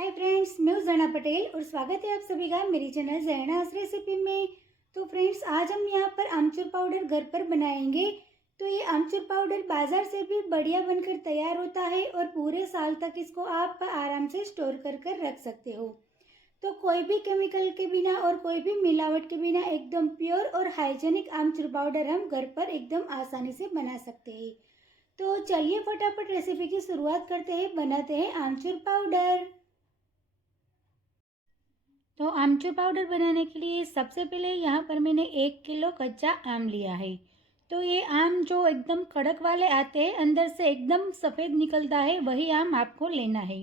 Hi friends, मैं हूँ ज़रना पटेल और स्वागत है आप सभी का मेरी चैनल ज़रनास रेसिपी में। तो फ्रेंड्स, आज हम यहाँ पर आमचूर पाउडर घर पर बनाएंगे। तो ये आमचूर पाउडर बाज़ार से भी बढ़िया बनकर तैयार होता है और पूरे साल तक इसको आप आराम से स्टोर कर रख सकते हो। तो कोई भी केमिकल के बिना और कोई भी मिलावट के बिना एकदम प्योर और हाइजेनिक आमचूर पाउडर हम घर पर एकदम आसानी से बना सकते हैं। तो चलिए फटाफट रेसिपी की शुरुआत करते हैं, बनाते हैं आमचूर पाउडर। तो आमचूर पाउडर बनाने के लिए सबसे पहले यहाँ पर मैंने 1 किलो कच्चा आम लिया है। तो ये आम जो एकदम कड़क वाले आते हैं, अंदर से एकदम सफ़ेद निकलता है, वही आम आपको लेना है।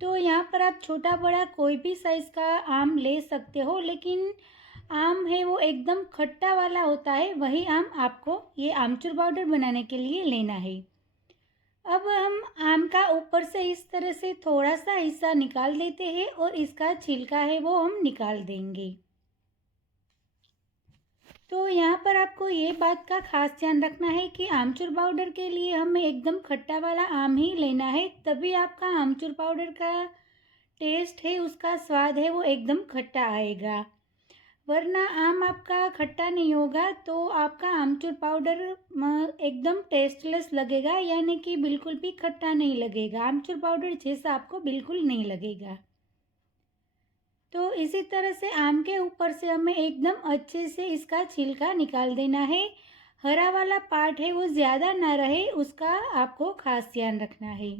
तो यहाँ पर आप छोटा बड़ा कोई भी साइज़ का आम ले सकते हो, लेकिन आम है वो एकदम खट्टा वाला होता है, वही आम आपको ये आमचूर पाउडर बनाने के लिए लेना है। अब हम आम का ऊपर से इस तरह से थोड़ा सा हिस्सा निकाल देते हैं और इसका छिलका है वो हम निकाल देंगे। तो यहाँ पर आपको ये बात का खास ध्यान रखना है कि आमचूर पाउडर के लिए हमें एकदम खट्टा वाला आम ही लेना है, तभी आपका आमचूर पाउडर का टेस्ट है, उसका स्वाद है वो एकदम खट्टा आएगा। वरना आम आपका खट्टा नहीं होगा तो आपका आमचूर पाउडर एकदम टेस्टलेस लगेगा, यानी कि बिल्कुल भी खट्टा नहीं लगेगा, आमचूर पाउडर जैसा आपको बिल्कुल नहीं लगेगा। तो इसी तरह से आम के ऊपर से हमें एकदम अच्छे से इसका छिलका निकाल देना है। हरा वाला पार्ट है वो ज़्यादा ना रहे, उसका आपको खास ध्यान रखना है।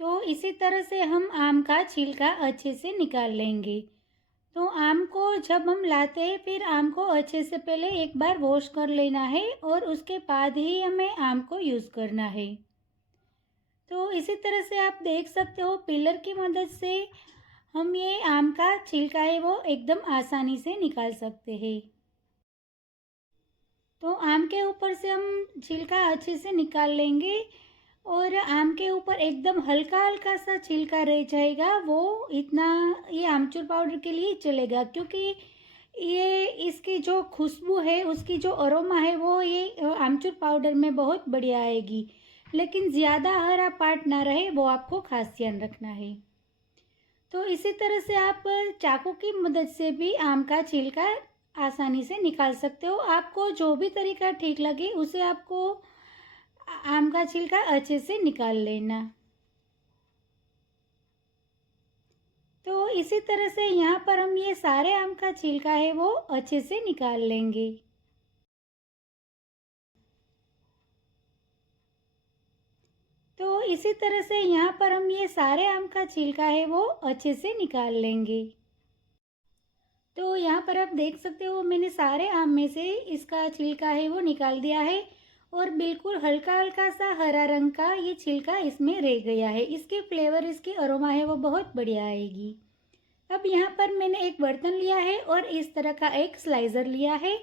तो इसी तरह से हम आम का छिलका अच्छे से निकाल लेंगे। तो आम को जब हम लाते हैं, फिर आम को अच्छे से पहले एक बार वॉश कर लेना है और उसके बाद ही हमें आम को यूज़ करना है। तो इसी तरह से आप देख सकते हो, पिलर की मदद से हम ये आम का छिलका है वो एकदम आसानी से निकाल सकते हैं। तो आम के ऊपर से हम छिलका अच्छे से निकाल लेंगे और आम के ऊपर एकदम हल्का हल्का सा छिलका रह जाएगा, वो इतना ये आमचूर पाउडर के लिए चलेगा, क्योंकि ये इसकी जो खुशबू है, उसकी जो अरोमा है वो ये आमचूर पाउडर में बहुत बढ़िया आएगी। लेकिन ज़्यादा हरा पार्ट ना रहे, वो आपको खास ध्यान रखना है। तो इसी तरह से आप चाकू की मदद से भी आम का छिलका आसानी से निकाल सकते हो। आपको जो भी तरीका ठीक लगे उसे आपको आम का छिलका अच्छे से निकाल लेना। तो इसी तरह से यहाँ पर हम ये सारे आम का छिलका है वो अच्छे से निकाल लेंगे। तो इसी तरह से यहाँ पर हम ये सारे आम का छिलका है वो अच्छे से निकाल लेंगे। तो यहाँ पर आप देख सकते हो, मैंने सारे आम में से इसका छिलका है वो निकाल दिया है और बिल्कुल हल्का हल्का सा हरा रंग का ये छिलका इसमें रह गया है। इसके फ्लेवर, इसकी अरोमा है वो बहुत बढ़िया आएगी। अब यहाँ पर मैंने एक बर्तन लिया है और इस तरह का एक स्लाइज़र लिया है।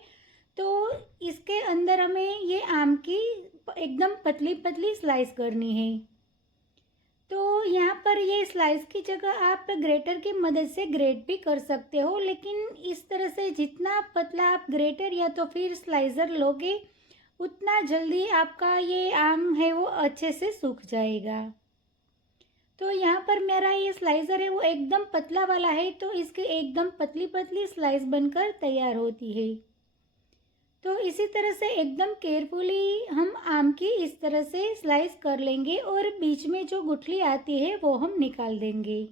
तो इसके अंदर हमें ये आम की एकदम पतली पतली स्लाइस करनी है। तो यहाँ पर ये स्लाइस की जगह आप ग्रेटर की मदद से ग्रेट भी कर सकते हो, लेकिन इस तरह से जितना पतला आप ग्रेटर या तो फिर स्लाइसर लोगे, उतना जल्दी आपका ये आम है वो अच्छे से सूख जाएगा। तो यहाँ पर मेरा ये स्लाइसर है वो एकदम पतला वाला है, तो इसकी एकदम पतली पतली स्लाइस बनकर तैयार होती है। तो इसी तरह से एकदम केयरफुली हम आम की इस तरह से स्लाइस कर लेंगे और बीच में जो गुठली आती है वो हम निकाल देंगे।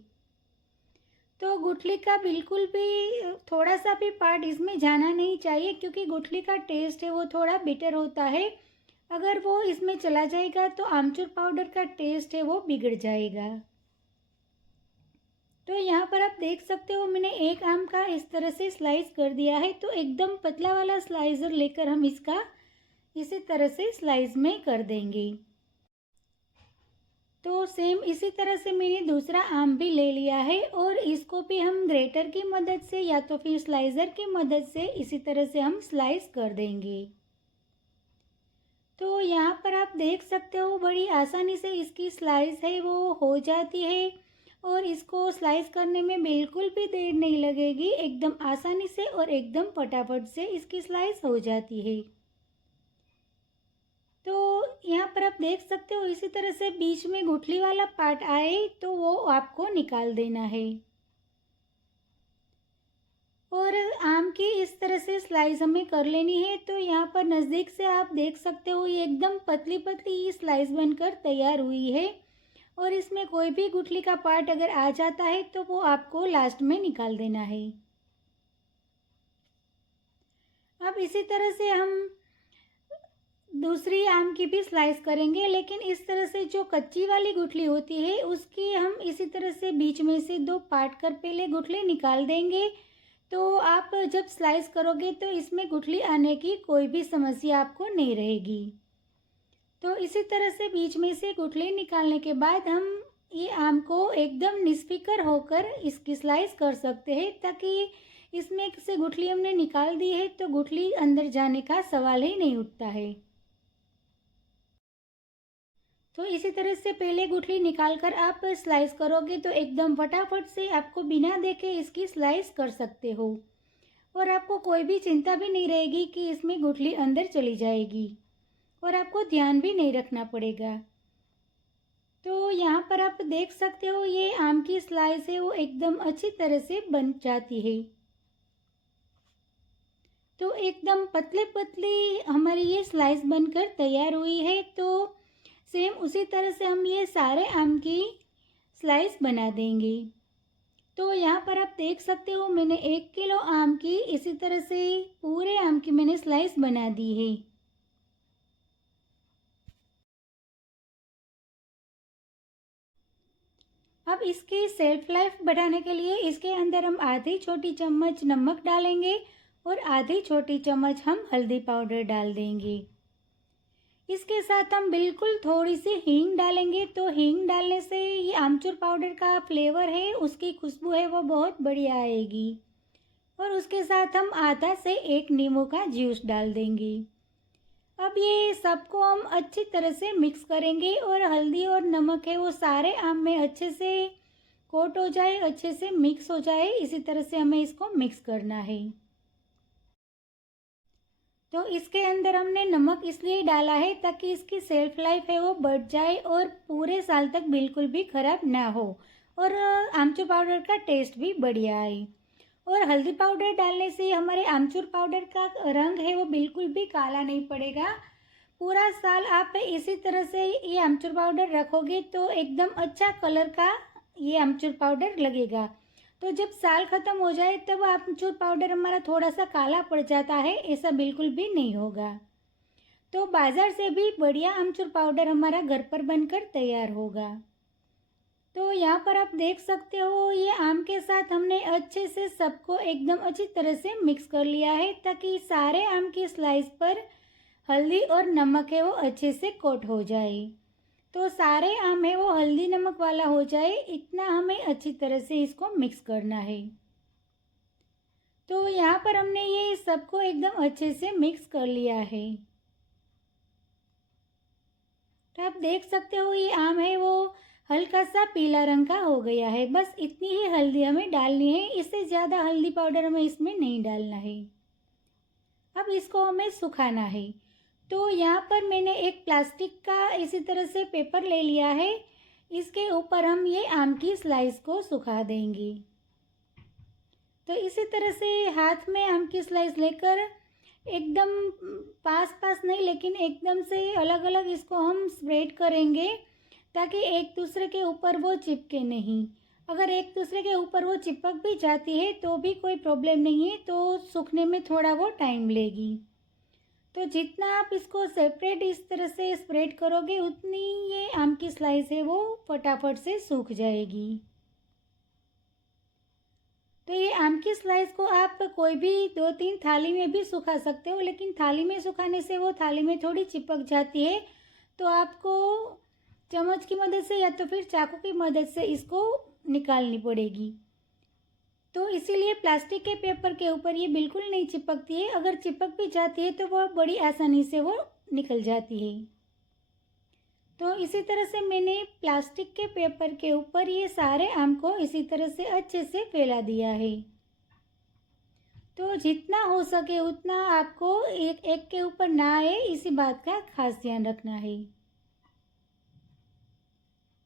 तो गुठली का बिल्कुल भी थोड़ा सा भी पार्ट इसमें जाना नहीं चाहिए, क्योंकि गुठली का टेस्ट है वो थोड़ा बिटर होता है। अगर वो इसमें चला जाएगा तो आमचूर पाउडर का टेस्ट है वो बिगड़ जाएगा। तो यहाँ पर आप देख सकते हो, मैंने एक आम का इस तरह से स्लाइस कर दिया है। तो एकदम पतला वाला स्लाइसर लेकर हम इसका इसी तरह से स्लाइस में कर देंगे। तो सेम इसी तरह से मैंने दूसरा आम भी ले लिया है और इसको भी हम ग्रेटर की मदद से या तो फिर स्लाइसर की मदद से इसी तरह से हम स्लाइस कर देंगे। तो यहाँ पर आप देख सकते हो, बड़ी आसानी से इसकी स्लाइस है वो हो जाती है और इसको स्लाइस करने में बिल्कुल भी देर नहीं लगेगी, एकदम आसानी से और एकदम फटाफट से इसकी स्लाइस हो जाती है। तो पर आप देख सकते हो इसी तरह से बीच में गुठली वाला पार्ट आए तो वो आपको निकाल देना है। और आम की इस तरह से स्लाइस हमें कर लेनी है। तो यहाँ पर नज़दीक से आप देख सकते हो ये एकदम पतली पतली स्लाइस बनकर तैयार हुई है। और इसमें कोई भी गुठली का पार्ट अगर आ जाता है तो वो आपको लास्ट में निकाल देना है। अब इसी तरह से हम दूसरी आम की भी स्लाइस करेंगे, लेकिन इस तरह से जो कच्ची वाली गुठली होती है उसकी हम इसी तरह से बीच में से दो पार्ट कर पहले गुठली निकाल देंगे। तो आप जब स्लाइस करोगे तो इसमें गुठली आने की कोई भी समस्या आपको नहीं रहेगी। तो इसी तरह से बीच में से गुठली निकालने के बाद हम ये आम को एकदम निस्फिकर होकर इसकी स्लाइस कर सकते हैं, ताकि इसमें से गुठली हमने निकाल दी है तो गुठली अंदर जाने का सवाल ही नहीं उठता है। तो इसी तरह से पहले गुठली निकालकर आप स्लाइस करोगे तो एकदम फटाफट से आपको बिना देखे इसकी स्लाइस कर सकते हो। और आपको कोई भी चिंता भी नहीं रहेगी कि इसमें गुठली अंदर चली जाएगी, और आपको ध्यान भी नहीं रखना पड़ेगा। तो यहाँ पर आप देख सकते हो ये आम की स्लाइस है वो एकदम अच्छी तरह से बन जाती है। तो एकदम पतले पतली हमारी ये स्लाइस बनकर तैयार हुई है। तो सेम उसी तरह से हम ये सारे आम की स्लाइस बना देंगे। तो यहाँ पर आप देख सकते हो मैंने 1 किलो आम की इसी तरह से पूरे आम की मैंने स्लाइस बना दी है। अब इसकी सेल्फ लाइफ बढ़ाने के लिए इसके अंदर हम आधी छोटी चम्मच नमक डालेंगे और आधी छोटी चम्मच हम हल्दी पाउडर डाल देंगे। इसके साथ हम बिल्कुल थोड़ी सी हींग डालेंगे। तो हींग डालने से ये आमचूर पाउडर का फ्लेवर है, उसकी खुशबू है वो बहुत बढ़िया आएगी। और उसके साथ हम आधा से 1 नींबू का जूस डाल देंगे। अब ये सबको हम अच्छी तरह से मिक्स करेंगे और हल्दी और नमक है वो सारे आम में अच्छे से कोट हो जाए, अच्छे से मिक्स हो जाए, इसी तरह से हमें इसको मिक्स करना है। तो इसके अंदर हमने नमक इसलिए डाला है ताकि इसकी सेल्फ लाइफ है वो बढ़ जाए और पूरे साल तक बिल्कुल भी ख़राब ना हो, और आमचूर पाउडर का टेस्ट भी बढ़िया आए। और हल्दी पाउडर डालने से हमारे आमचूर पाउडर का रंग है वो बिल्कुल भी काला नहीं पड़ेगा। पूरा साल आप इसी तरह से ये आमचूर पाउडर रखोगे तो एकदम अच्छा कलर का ये आमचूर पाउडर लगेगा। तो जब साल ख़त्म हो जाए तब आमचूर पाउडर हमारा थोड़ा सा काला पड़ जाता है, ऐसा बिल्कुल भी नहीं होगा। तो बाज़ार से भी बढ़िया आमचूर पाउडर हमारा घर पर बनकर तैयार होगा। तो यहाँ पर आप देख सकते हो ये आम के साथ हमने अच्छे से सबको एकदम अच्छी तरह से मिक्स कर लिया है, ताकि सारे आम की स्लाइस पर हल्दी और नमक है वो अच्छे से कोट हो जाए। तो सारे आम है वो हल्दी नमक वाला हो जाए, इतना हमें अच्छी तरह से इसको मिक्स करना है। तो यहाँ पर हमने ये सबको एकदम अच्छे से मिक्स कर लिया है। तो आप देख सकते हो ये आम है वो हल्का सा पीला रंग का हो गया है। बस इतनी ही हल्दी हमें डालनी है, इससे ज़्यादा हल्दी पाउडर हमें इसमें नहीं डालना है। अब इसको हमें सुखाना है। तो यहाँ पर मैंने एक प्लास्टिक का इसी तरह से पेपर ले लिया है, इसके ऊपर हम ये आम की स्लाइस को सुखा देंगे। तो इसी तरह से हाथ में आम की स्लाइस लेकर एकदम पास पास नहीं लेकिन एकदम से अलग अलग इसको हम स्प्रेड करेंगे, ताकि एक दूसरे के ऊपर वो चिपके नहीं। अगर एक दूसरे के ऊपर वो चिपक भी जाती है तो भी कोई प्रॉब्लम नहीं है, तो सूखने में थोड़ा वो टाइम लेगी। तो जितना आप इसको सेपरेट इस तरह से स्प्रेड करोगे उतनी ये आम की स्लाइस है वो फटाफट से सूख जाएगी। तो ये आम की स्लाइस को आप कोई भी 2-3 थाली में भी सुखा सकते हो, लेकिन थाली में सुखाने से वो थाली में थोड़ी चिपक जाती है। तो आपको चम्मच की मदद से या तो फिर चाकू की मदद से इसको निकालनी पड़ेगी। तो इसीलिए प्लास्टिक के पेपर के ऊपर ये बिल्कुल नहीं चिपकती है। अगर चिपक भी जाती है तो वो बड़ी आसानी से वो निकल जाती है। तो इसी तरह से मैंने प्लास्टिक के पेपर के ऊपर ये सारे आम को इसी तरह से अच्छे से फैला दिया है। तो जितना हो सके उतना आपको एक एक के ऊपर ना आए, इसी बात का खास ध्यान रखना है।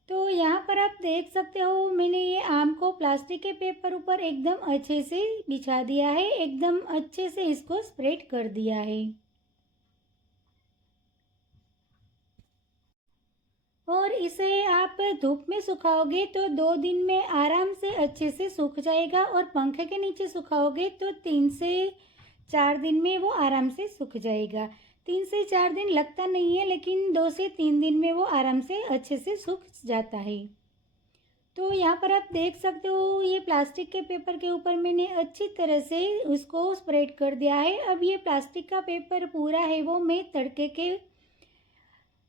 तो यहाँ पर आप देख सकते हो मैंने ये आम को प्लास्टिक के पेपर ऊपर एकदम अच्छे से बिछा दिया है, एकदम अच्छे से इसको स्प्रेड कर दिया है। और इसे आप धूप में सुखाओगे तो 2 दिन में आराम से अच्छे से सूख जाएगा, और पंखे के नीचे सुखाओगे तो 3 से 4 दिन में वो आराम से सूख जाएगा। 3 से 4 दिन लगता नहीं है, लेकिन 2 से 3 दिन में वो आराम से अच्छे से सूख जाता है। तो यहाँ पर आप देख सकते हो ये प्लास्टिक के पेपर के ऊपर मैंने अच्छी तरह से उसको स्प्रेड कर दिया है। अब ये प्लास्टिक का पेपर पूरा है वो मैं तड़के के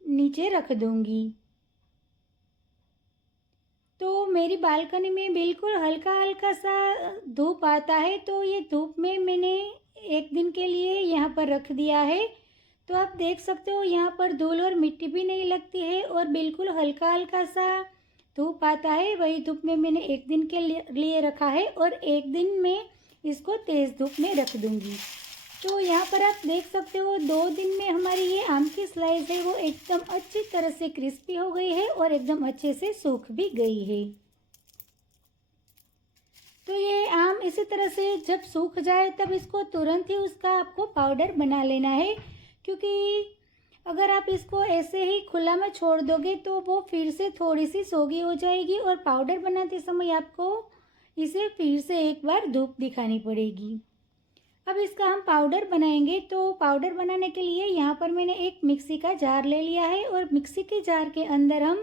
नीचे रख दूँगी। तो मेरी बालकनी में बिल्कुल हल्का हल्का सा धूप आता है, तो ये धूप में मैंने 1 दिन के लिए यहाँ पर रख दिया है। तो आप देख सकते हो यहाँ पर धूल और मिट्टी भी नहीं लगती है, और बिल्कुल हल्का हल्का सा धूप आता है। वही धूप में मैंने 1 दिन के लिए रखा है, और 1 दिन में इसको तेज़ धूप में रख दूँगी। तो यहाँ पर आप देख सकते हो 2 दिन में हमारी ये आम की स्लाइस है वो एकदम अच्छी तरह से क्रिस्पी हो गई है, और एकदम अच्छे से सूख भी गई है। तो ये आम इसी तरह से जब सूख जाए तब इसको तुरंत ही उसका आपको पाउडर बना लेना है, क्योंकि अगर आप इसको ऐसे ही खुला में छोड़ दोगे तो वो फिर से थोड़ी सी सोगी हो जाएगी, और पाउडर बनाते समय आपको इसे फिर से एक बार धूप दिखानी पड़ेगी। अब इसका हम पाउडर बनाएंगे। तो पाउडर बनाने के लिए यहाँ पर मैंने एक मिक्सी का जार ले लिया है, और मिक्सी के जार के अंदर हम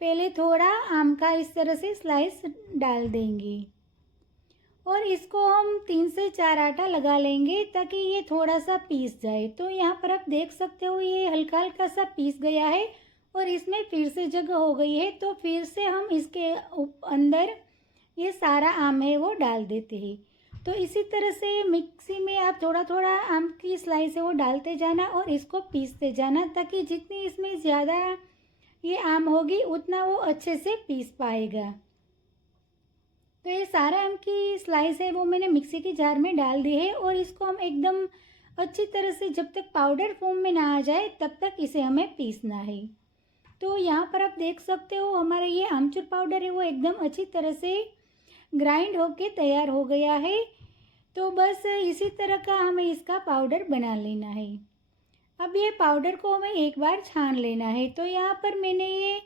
पहले थोड़ा आम का इस तरह से स्लाइस डाल देंगे, और इसको हम 3 से 4 आटा लगा लेंगे ताकि ये थोड़ा सा पीस जाए। तो यहाँ पर आप देख सकते हो ये हल्का हल्का सा पीस गया है, और इसमें फिर से जगह हो गई है। तो फिर से हम इसके अंदर ये सारा आम है वो डाल देते हैं। तो इसी तरह से मिक्सी में आप थोड़ा थोड़ा आम की स्लाइस है वो डालते जाना, और इसको पीसते जाना, ताकि जितनी इसमें ज़्यादा ये आम होगी उतना वो अच्छे से पीस पाएगा। तो ये सारा आम की स्लाइस है वो मैंने मिक्सी के जार में डाल दी है, और इसको हम एकदम अच्छी तरह से जब तक पाउडर फॉर्म में ना आ जाए तब तक इसे हमें पीसना है। तो यहाँ पर आप देख सकते हो हमारा ये आमचूर पाउडर है वो एकदम अच्छी तरह से ग्राइंड होके तैयार हो गया है। तो बस इसी तरह का हमें इसका पाउडर बना लेना है। अब ये पाउडर को हमें एक बार छान लेना है। तो यहाँ पर मैंने ये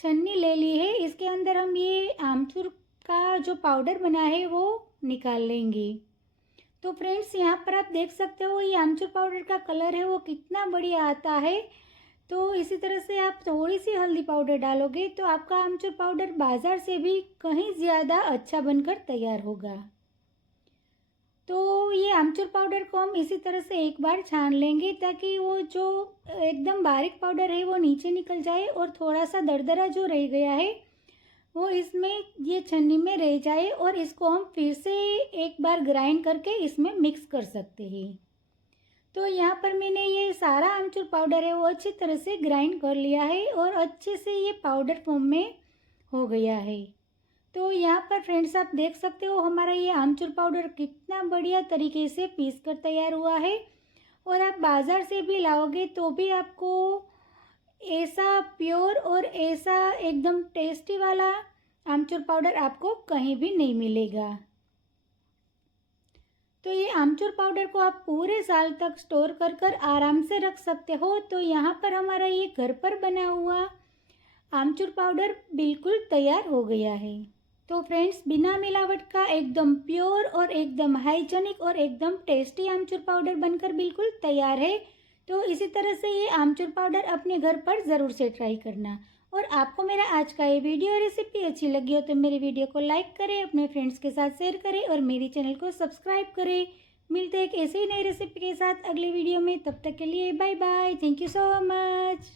छन्नी ले ली है, इसके अंदर हम ये आमचूर का जो पाउडर बना है वो निकाल लेंगे। तो फ्रेंड्स यहाँ पर आप देख सकते हो ये आमचूर पाउडर का कलर है वो कितना बढ़िया आता है। तो इसी तरह से आप थोड़ी सी हल्दी पाउडर डालोगे तो आपका आमचूर पाउडर बाज़ार से भी कहीं ज़्यादा अच्छा बनकर तैयार होगा। तो ये आमचूर पाउडर को हम इसी तरह से एक बार छान लेंगे, ताकि वो जो एकदम बारीक पाउडर है वो नीचे निकल जाए, और थोड़ा सा दरदरा जो रह गया है वो इसमें ये छन्नी में रह जाए, और इसको हम फिर से एक बार ग्राइंड करके इसमें मिक्स कर सकते हैं। तो यहाँ पर मैंने ये सारा आमचूर पाउडर है वो अच्छी तरह से ग्राइंड कर लिया है, और अच्छे से ये पाउडर फॉर्म में हो गया है। तो यहाँ पर फ्रेंड्स आप देख सकते हो हमारा ये आमचूर पाउडर कितना बढ़िया तरीके से पीस कर तैयार हुआ है, और आप बाज़ार से भी लाओगे तो भी आपको ऐसा प्योर और ऐसा एकदम टेस्टी वाला आमचूर पाउडर आपको कहीं भी नहीं मिलेगा। तो ये आमचूर पाउडर को आप पूरे साल तक स्टोर कर कर आराम से रख सकते हो। तो यहाँ पर हमारा ये घर पर बना हुआ आमचूर पाउडर बिल्कुल तैयार हो गया है। तो फ्रेंड्स बिना मिलावट का एकदम प्योर और एकदम हाइजेनिक और एकदम टेस्टी आमचूर पाउडर बनकर बिल्कुल तैयार है। तो इसी तरह से ये आमचूर पाउडर अपने घर पर ज़रूर से ट्राई करना। और आपको मेरा आज का ये वीडियो रेसिपी अच्छी लगी हो तो मेरे वीडियो को लाइक करें, अपने फ्रेंड्स के साथ शेयर करें, और मेरे चैनल को सब्सक्राइब करें। मिलते हैं एक ऐसे ही नई रेसिपी के साथ अगले वीडियो में। तब तक के लिए bye bye. Thank you so much.